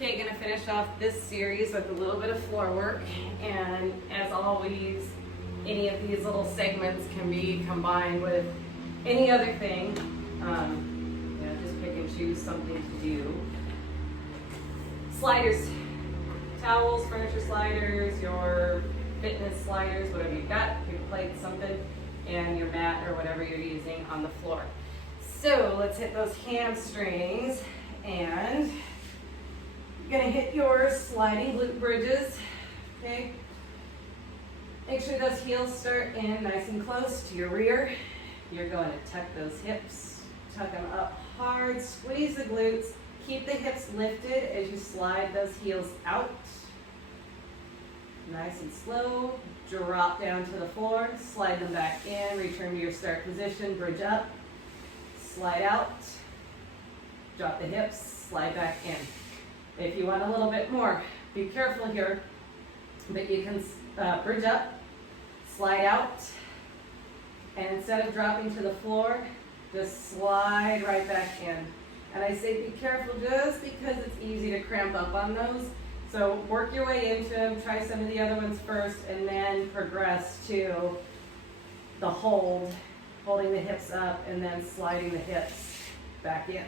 Okay, gonna finish off this series with a little bit of floor work, and as always, any of these little segments can be combined with any other thing. Just pick and choose something to do. Sliders, towels, furniture sliders, your fitness sliders, whatever you've got, your plate, something, and your mat or whatever you're using on the floor. So let's hit those hamstrings, and you're gonna hit your sliding glute bridges, okay? Make sure those heels start in nice and close to your rear. You're going to tuck those hips, tuck them up hard, squeeze the glutes, keep the hips lifted as you slide those heels out. Nice and slow, drop down to the floor, slide them back in, return to your start position, bridge up, slide out, drop the hips, slide back in. If you want a little bit more, be careful here, but you can bridge up, slide out, and instead of dropping to the floor, just slide right back in. And I say be careful just because it's easy to cramp up on those. So work your way into them, try some of the other ones first, and then progress to the hold, holding the hips up, and then sliding the hips back in.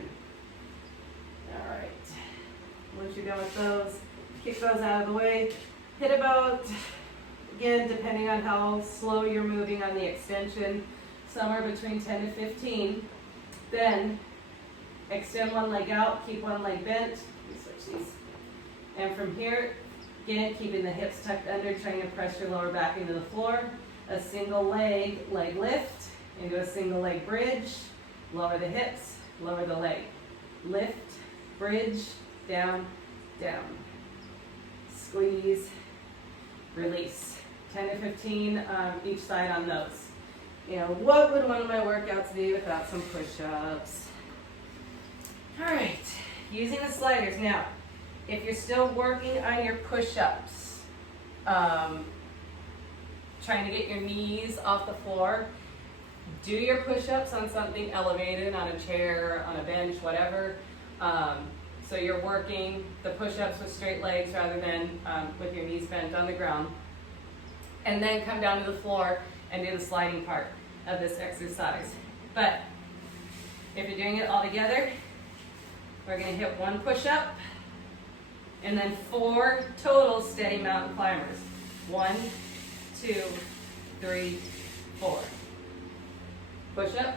All right. Once you're done with those, kick those out of the way. Hit about, again, depending on how slow you're moving on the extension, somewhere between 10 to 15. Then extend one leg out, keep one leg bent. Let me switch these. And from here, again, keeping the hips tucked under, trying to press your lower back into the floor. A single leg lift into a single leg bridge. Lower the hips, lower the leg. Lift, bridge, down, down. Squeeze, release. 10 to 15 each side on those. You know, what would one of my workouts be without some push-ups? All right, using the sliders. Now, if you're still working on your push-ups, trying to get your knees off the floor, do your push-ups on something elevated, on a chair, on a bench, whatever. So you're working the push-ups with straight legs rather than with your knees bent on the ground. And then come down to the floor and do the sliding part of this exercise. But if you're doing it all together, we're gonna hit one push-up and then 4 total steady mountain climbers. 1, 2, 3, 4. Push up.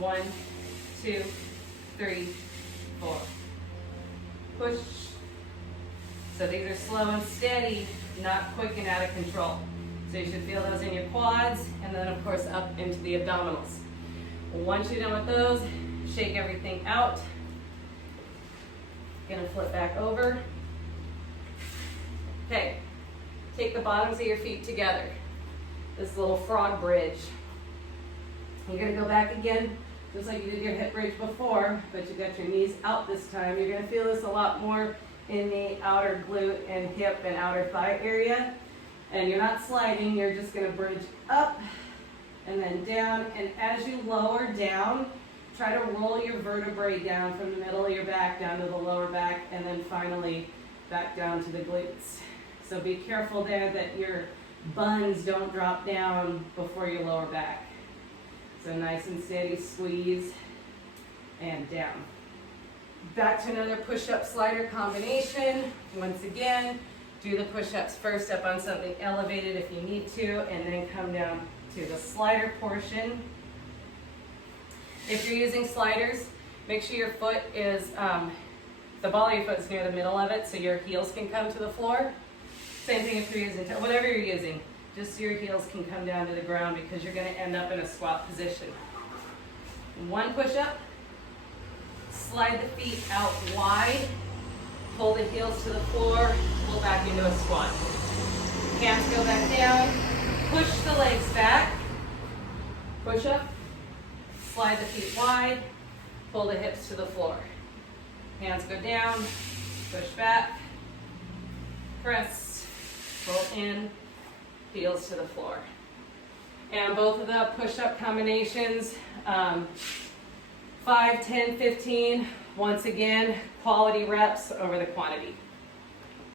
1, 2, 3, 4. Push. So these are slow and steady, not quick and out of control. So you should feel those in your quads, and then of course up into the abdominals. Once you're done with those, shake everything out. Gonna flip back over. Okay, take the bottoms of your feet together. This little frog bridge. You're gonna go back again, just like you did your hip bridge before, but you got your knees out this time. You're gonna feel this a lot more in the outer glute and hip and outer thigh area. And you're not sliding, you're just gonna bridge up and then down. And as you lower down, try to roll your vertebrae down from the middle of your back down to the lower back, and then finally back down to the glutes. So be careful there that your buns don't drop down before your lower back. So nice and steady squeeze and down. Back to another push-up slider combination. Once again, do the push-ups first up on something elevated if you need to, and then come down to the slider portion. If you're using sliders, make sure your foot is, the ball of your foot is near the middle of it so your heels can come to the floor. Same thing if you're using, whatever you're using, just so your heels can come down to the ground because you're gonna end up in a squat position. 1 push-up, slide the feet out wide, pull the heels to the floor, pull back into a squat. Hands go back down, push the legs back, push up, slide the feet wide, pull the hips to the floor. Hands go down, push back, press, pull in, heels to the floor. And both of the push-up combinations, 5, 10, 15. Once again, quality reps over the quantity.